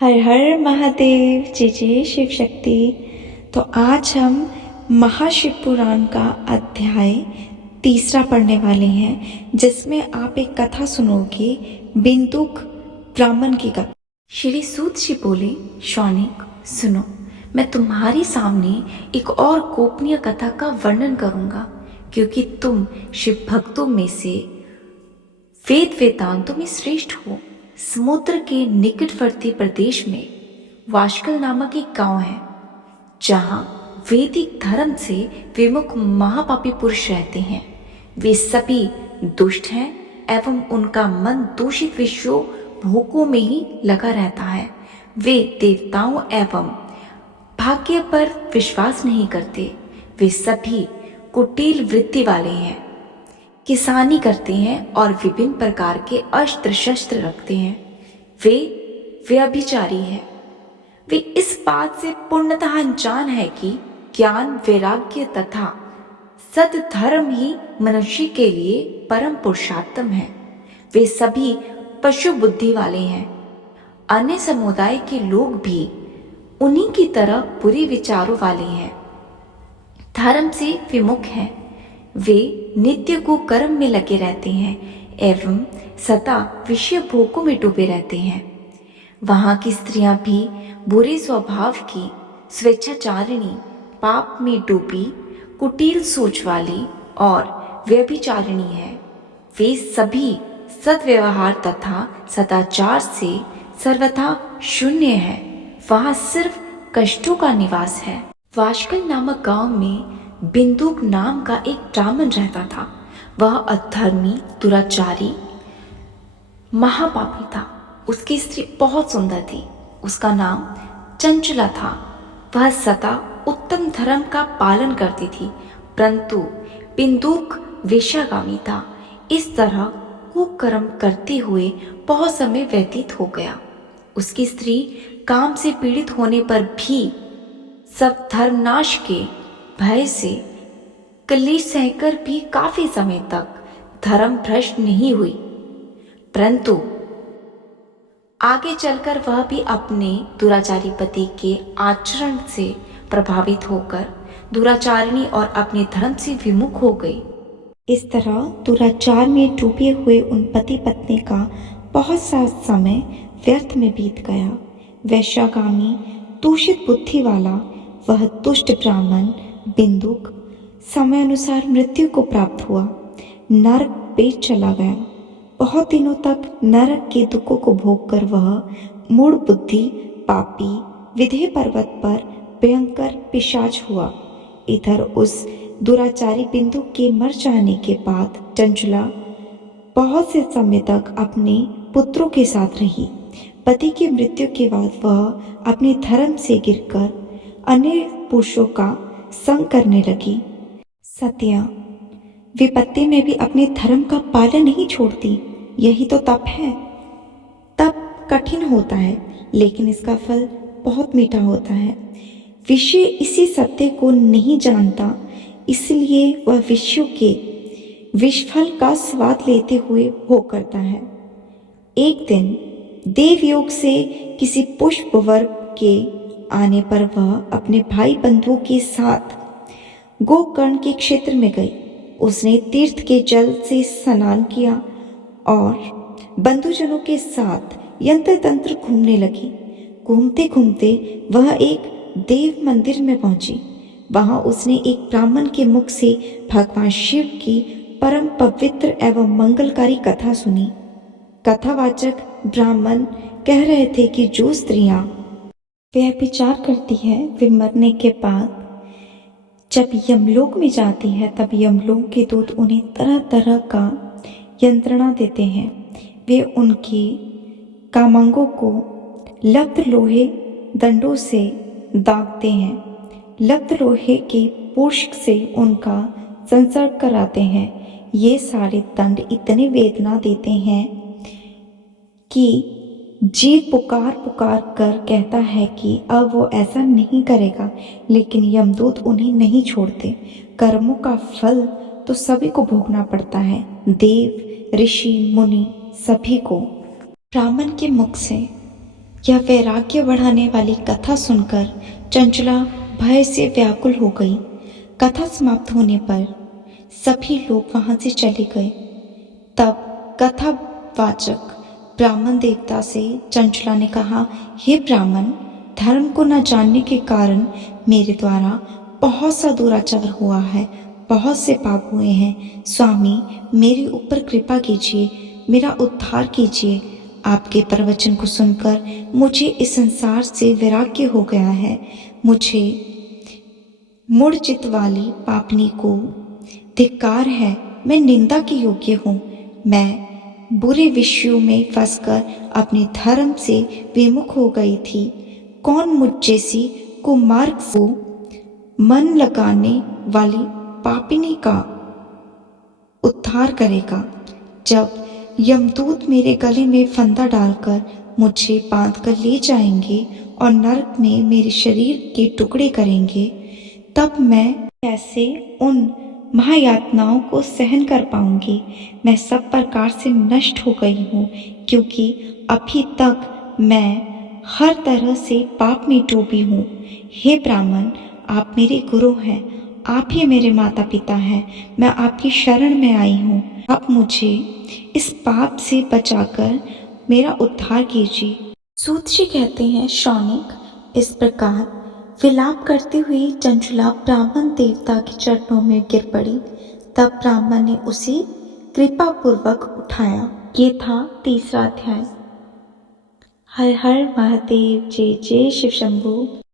हर हर महादेव, जय जय शिव शक्ति। तो आज हम महाशिव पुराण का अध्याय 3 पढ़ने वाले हैं, जिसमें आप एक कथा सुनोगे, बिंदुक ब्राह्मण की कथा। श्री सूत जी बोले, शौनिक सुनो, मैं तुम्हारे सामने एक और गोपनीय कथा का वर्णन करूंगा, क्योंकि तुम शिव भक्तों में से वेद वेदांतों में श्रेष्ठ हो। समुद्र के निकटवर्ती प्रदेश में वाशकल नामक एक गांव है, जहां वैदिक धर्म से विमुख महापापी पुरुष रहते हैं। वे सभी दुष्ट हैं एवं उनका मन दूषित विषयों भोगों में ही लगा रहता है। वे देवताओं एवं भाग्य पर विश्वास नहीं करते। वे सभी कुटिल वृत्ति वाले हैं, किसानी करते हैं और विभिन्न प्रकार के अस्त्र शस्त्र रखते हैं। वे व्यभिचारी हैं। वे इस बात से पूर्णतः अनजान है कि ज्ञान, वैराग्य तथा सद्धर्म ही मनुष्य के लिए परम पुरुषोत्तम है। वे सभी पशु बुद्धि वाले हैं। अन्य समुदाय के लोग भी उन्हीं की तरह बुरे विचारों वाले हैं, धर्म से विमुख हैं। वे नित्य को कर्म में लगे रहते हैं एवं सदा विषय भोगों में डूबे रहते हैं। वहां की स्त्रियां भी बुरे स्वभाव की, स्वेच्छाचारिणी, पाप में डूबी, कुटिल सोच वाली और व्यभिचारिणी है। वे सभी सद्व्यवहार तथा सदाचार से सर्वथा शून्य है। वहां सिर्फ कष्टों का निवास है। वाशकल नामक गांव में बिंदुक नाम का एक ब्राह्मण रहता था। वह अधर्मी, दुराचारी, महापापी था। उसकी स्त्री बहुत सुंदर थी। उसका नाम चंचला था। वह सदा उत्तम धर्म का पालन करती थी, परंतु बिंदुक वेश्यागामी था। इस तरह कुकर्म करते हुए बहुत समय व्यतीत हो गया। उसकी स्त्री काम से पीड़ित होने पर भी सब धर्मनाश के भय से कलेश सहकर भी काफी समय तक धर्म भ्रष्ट नहीं हुई, परंतु आगे चलकर वह भी अपने दुराचारी पति के आचरण से प्रभावित होकर दुराचारिणी और अपने धर्म से विमुख हो गई। इस तरह दुराचार में डूबे हुए उन पति पत्नी का बहुत सा समय व्यर्थ में बीत गया। वैश्यागामी, दूषित बुद्धि वाला वह दुष्ट ब्राह्मण बिंदुक समय अनुसार मृत्यु को प्राप्त हुआ, नरक पेट चला गया। बहुत दिनों तक नरक के दुखों को भोगकर वह मूढ़ बुद्धि, पापी, विधेय पर्वत पर भयंकर पिशाच हुआ। इधर उस दुराचारी बिंदुक के मर जाने के बाद चंचला बहुत से समय तक अपने पुत्रों के साथ रही। पति की मृत्यु के बाद वह अपने धर्म से गिरकर अन्य पुरुषों का संग करने लगी। सत्या विपत्ति में भी अपने धर्म का पालन नहीं छोड़ती। यही तो तप है। तप कठिन होता है, लेकिन इसका फल बहुत मीठा होता है। विषय इसी सत्य को नहीं जानता, इसलिए वह विषयों के विषफल का स्वाद लेते हुए भोग करता है। एक दिन देवयोग से किसी पुष्प वर्ग के आने पर वह अपने भाई बंधुओं के साथ गोकर्ण के क्षेत्र में गई। उसने तीर्थ के जल से स्नान किया और बंधुजनों के साथ यंत्र तंत्र घूमने लगी। घूमते घूमते वह एक देव मंदिर में पहुंची। वहां उसने एक ब्राह्मण के मुख से भगवान शिव की परम पवित्र एवं मंगलकारी कथा सुनी। कथावाचक ब्राह्मण कह रहे थे कि जो स्त्रियां व्यभिचार करती है, वे मरने के बाद जब यमलोक में जाती है, तब यमलोक के दूत उन्हें तरह तरह का यंत्रणा देते हैं। वे उनकी कामांगों को लब्ध लोहे दंडों से दागते हैं। लब्ध लोहे के पुर्ष से उनका संसर्ग कराते हैं। ये सारे दंड इतने वेदना देते हैं कि जीव पुकार पुकार कर कहता है कि अब वो ऐसा नहीं करेगा, लेकिन यमदूत उन्हें नहीं छोड़ते। कर्मों का फल तो सभी को भोगना पड़ता है, देव, ऋषि, मुनि, सभी को। ब्राह्मण के मुख से यह वैराग्य बढ़ाने वाली कथा सुनकर चंचला भय से व्याकुल हो गई। कथा समाप्त होने पर सभी लोग वहां से चले गए। तब कथावाचक ब्राह्मण देवता से चंचला ने कहा, हे ब्राह्मण, धर्म को न जानने के कारण मेरे द्वारा बहुत सा दुराचार हुआ है, बहुत से पाप हुए हैं। स्वामी, मेरे ऊपर कृपा कीजिए, मेरा उद्धार कीजिए। आपके प्रवचन को सुनकर मुझे इस संसार से वैराग्य हो गया है। मुझे मूढ़चित्त वाली पापनी को धिक्कार है, मैं निंदा के योग्य हूँ। मैं बुरे विषयों में फंसकर अपने धर्म से विमुख हो गई थी। कौन मुझ जैसी कुमार्ग को मन लगाने वाली पापिनी का उद्धार करेगा? जब यमदूत मेरे गले में फंदा डालकर मुझे बांधकर ले जाएंगे और नरक में मेरे शरीर के टुकड़े करेंगे, तब मैं कैसे उन महायातनाओं को सहन कर पाऊंगी? मैं सब प्रकार से नष्ट हो गई हूँ, क्योंकि अभी तक मैं हर तरह से पाप में डूबी हूँ। हे ब्राह्मण, आप मेरे गुरु हैं, आप ही मेरे माता पिता हैं। मैं आपकी शरण में आई हूँ। आप मुझे इस पाप से बचाकर मेरा उद्धार कीजिए। सूत जी कहते हैं, शौनिक, इस प्रकार विलाप करती हुई चंचला ब्राह्मण देवता के चरणों में गिर पड़ी। तब ब्राह्मण ने उसे कृपा पूर्वक उठाया। ये था 3रा अध्याय। हर हर महादेव, जय जय शिव शंभू।